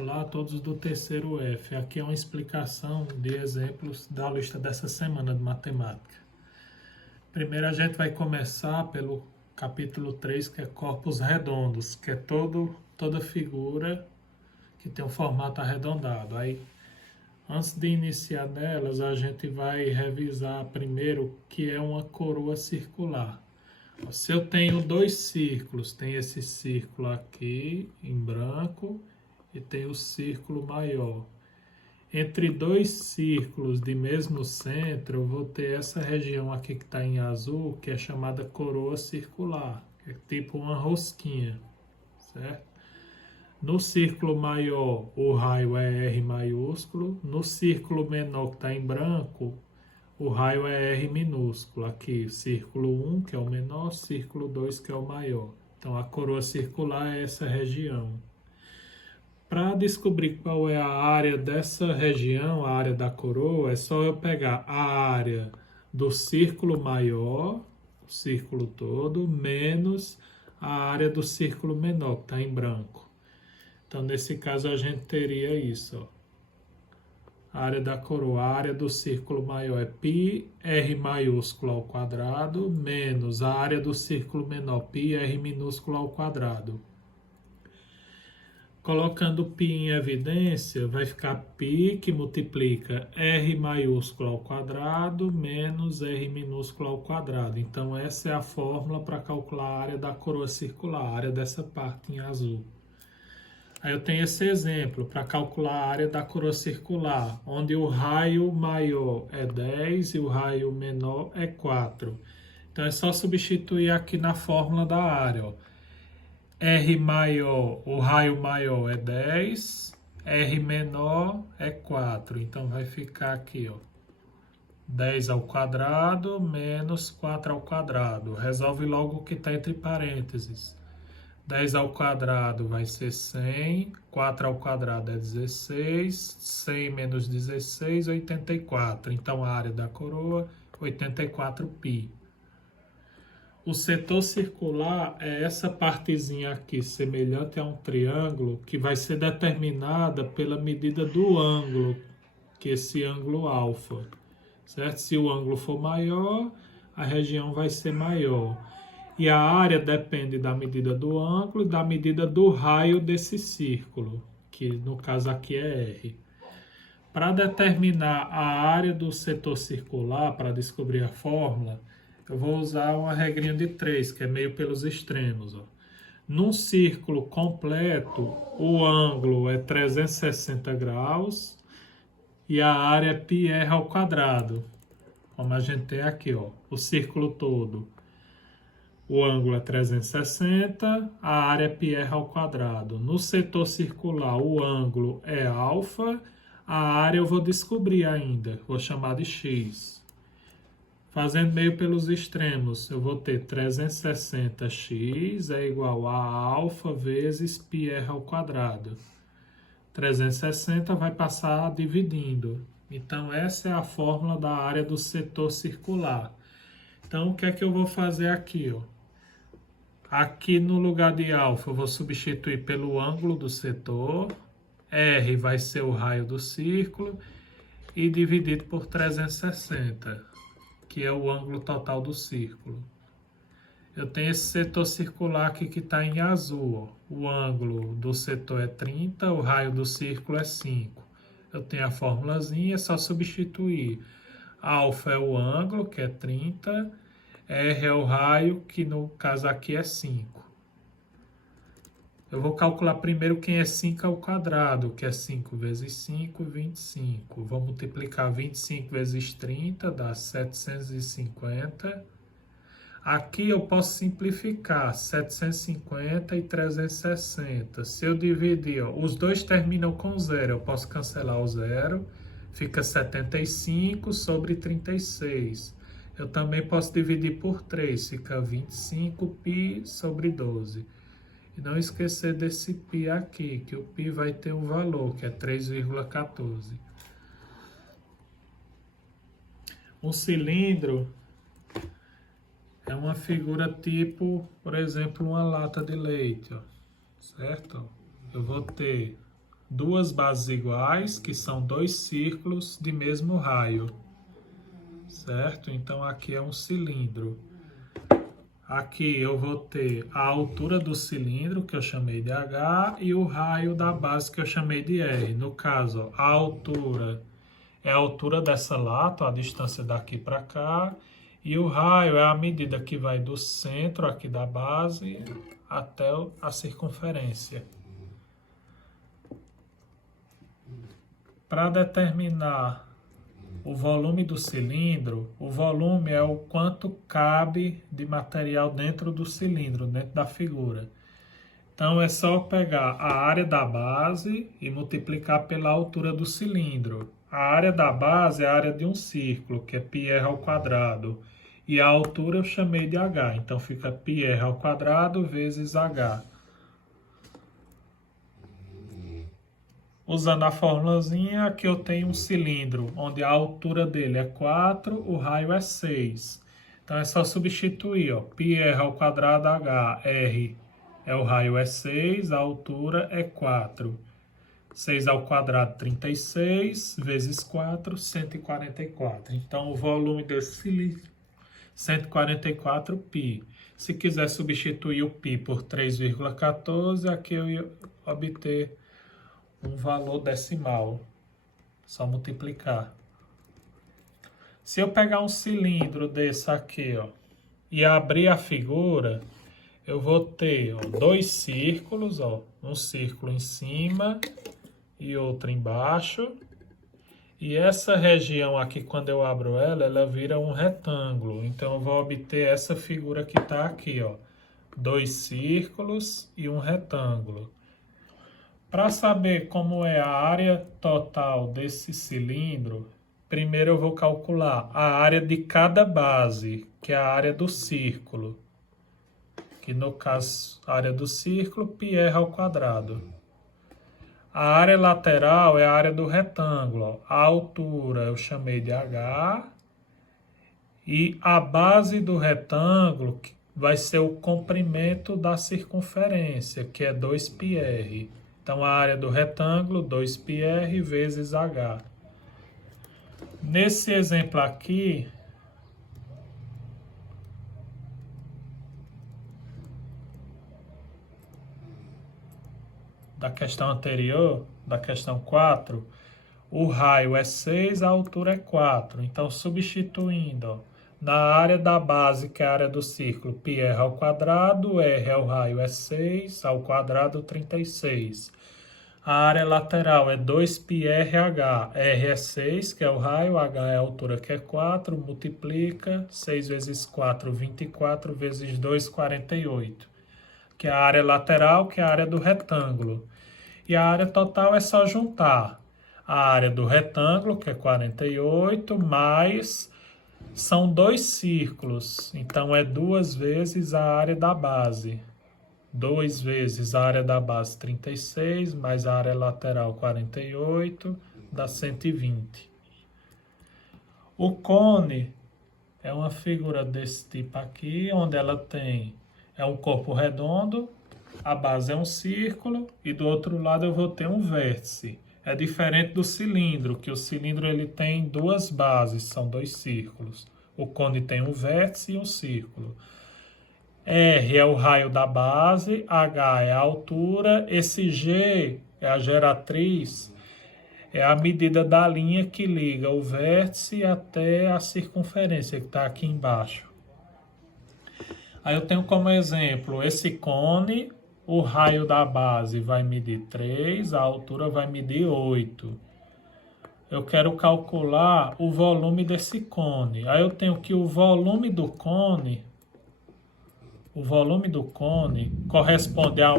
Olá a todos do terceiro F. Aqui é uma explicação de exemplos da lista dessa semana de matemática. Primeiro a gente vai começar pelo capítulo 3, que é corpos redondos, que é toda figura que tem um formato arredondado. Aí, antes de iniciar nelas, a gente vai revisar primeiro o que é uma coroa circular. Se eu tenho dois círculos, tem esse círculo aqui em branco e tem o círculo maior. Entre dois círculos de mesmo centro, eu vou ter essa região aqui que está em azul, que é chamada coroa circular, que é tipo uma rosquinha, certo? No círculo maior, o raio é R maiúsculo. No círculo menor, que está em branco, o raio é R minúsculo. Aqui, círculo 1, que é o menor, círculo 2, que é o maior. Então, a coroa circular é essa região. Para descobrir qual é a área dessa região, a área da coroa, é só eu pegar a área do círculo maior, o círculo todo, menos a área do círculo menor, que está em branco. Então, nesse caso, a gente teria isso, ó. A área da coroa, a área do círculo maior é πr maiúsculo ao quadrado, menos a área do círculo menor, πr minúsculo ao quadrado. Colocando π em evidência, vai ficar π que multiplica R maiúsculo ao quadrado menos R minúsculo ao quadrado. Então, essa é a fórmula para calcular a área da coroa circular, a área dessa parte em azul. Aí eu tenho esse exemplo para calcular a área da coroa circular, onde o raio maior é 10 e o raio menor é 4. Então, é só substituir aqui na fórmula da área, ó. R maior, o raio maior é 10, R menor é 4. Então, vai ficar aqui, ó, 10 ao quadrado menos 4 ao quadrado. Resolve logo o que está entre parênteses. 10 ao quadrado vai ser 100, 4 ao quadrado é 16, 100 menos 16, 84. Então, a área da coroa, 84π. O setor circular é essa partezinha aqui, semelhante a um triângulo, que vai ser determinada pela medida do ângulo, que é esse ângulo alfa, certo? Se o ângulo for maior, a região vai ser maior. E a área depende da medida do ângulo e da medida do raio desse círculo, que no caso aqui é R. Para determinar a área do setor circular, para descobrir a fórmula, eu vou usar uma regrinha de 3, que é meio pelos extremos, ó. Num círculo completo, o ângulo é 360 graus e a área é πr ao quadrado, como a gente tem aqui, ó, o círculo todo. O ângulo é 360, a área é πr ao quadrado. No setor circular, o ângulo é alfa, a área eu vou descobrir ainda, vou chamar de x. Fazendo meio pelos extremos, eu vou ter 360x é igual a alfa vezes πr ao quadrado. 360 vai passar dividindo. Então, essa é a fórmula da área do setor circular. Então, o que é que eu vou fazer aqui, ó? Aqui no lugar de alfa, eu vou substituir pelo ângulo do setor. R vai ser o raio do círculo e dividido por 360, que é o ângulo total do círculo. Eu tenho esse setor circular aqui que está em azul, ó. O ângulo do setor é 30, o raio do círculo é 5. Eu tenho a formulazinha, é só substituir. Alfa é o ângulo, que é 30, R é o raio, que no caso aqui é 5. Eu vou calcular primeiro quem é 5 ao quadrado, que é 5 vezes 5, 25. Vou multiplicar 25 vezes 30, dá 750. Aqui eu posso simplificar 750 e 360. Se eu dividir, ó, os dois terminam com zero, eu posso cancelar o zero. Fica 75 sobre 36. Eu também posso dividir por 3, fica 25π sobre 12. E não esquecer desse π aqui, que o π vai ter um valor, que é 3,14. Um cilindro é uma figura tipo, por exemplo, uma lata de leite, ó, certo? Eu vou ter duas bases iguais, que são dois círculos de mesmo raio, certo? Então, aqui é um cilindro. Aqui eu vou ter a altura do cilindro, que eu chamei de H, e o raio da base, que eu chamei de R. No caso, a altura é a altura dessa lata, a distância daqui para cá, e o raio é a medida que vai do centro aqui da base até a circunferência. Para determinar o volume do cilindro, o volume é o quanto cabe de material dentro do cilindro, dentro da figura. Então é só pegar a área da base e multiplicar pela altura do cilindro. A área da base é a área de um círculo, que é πr ao quadrado. E a altura eu chamei de h, então fica πr ao quadrado vezes h. Usando a formulazinha, aqui eu tenho um cilindro, onde a altura dele é 4, o raio é 6. Então é só substituir, ó, πr ao quadrado h, r é o raio é 6, a altura é 4. 6 ao quadrado, 36, vezes 4, 144. Então o volume desse cilindro, 144 π. Se quiser substituir o π por 3,14, aqui eu ia obter um valor decimal, só multiplicar. Se eu pegar um cilindro desse aqui, ó, e abrir a figura, eu vou ter, ó, dois círculos, ó, um círculo em cima e outro embaixo. E essa região aqui, quando eu abro ela, ela vira um retângulo. Então eu vou obter essa figura que está aqui, ó, dois círculos e um retângulo. Para saber como é a área total desse cilindro, primeiro eu vou calcular a área de cada base, que é a área do círculo. Que no caso, a área do círculo, πr ao quadrado. A área lateral é a área do retângulo. A altura eu chamei de h. E a base do retângulo vai ser o comprimento da circunferência, que é 2πr. Então, a área do retângulo, 2πr vezes h. Nesse exemplo aqui, da questão anterior, da questão 4, o raio é 6, a altura é 4. Então, substituindo, ó, na área da base, que é a área do círculo, πr ao quadrado, r é o raio, é 6, ao quadrado, 36. A área lateral é 2πrh, r é 6, que é o raio, h é a altura, que é 4, multiplica, 6 vezes 4, 24, vezes 2, 48. Que é a área lateral, que é a área do retângulo. E a área total é só juntar a área do retângulo, que é 48, mais são dois círculos. Então, é 2 vezes a área da base. 2 vezes a área da base, 36, mais a área lateral, 48, dá 120. O cone é uma figura desse tipo aqui, onde ela tem... É um corpo redondo, a base é um círculo e do outro lado eu vou ter um vértice. É diferente do cilindro, que o cilindro ele tem duas bases, são dois círculos. O cone tem um vértice e um círculo. R é o raio da base, H é a altura, esse G é a geratriz, é a medida da linha que liga o vértice até a circunferência que está aqui embaixo. Aí eu tenho como exemplo esse cone, o raio da base vai medir 3, a altura vai medir 8. Eu quero calcular o volume desse cone. Aí eu tenho que o volume do cone corresponde a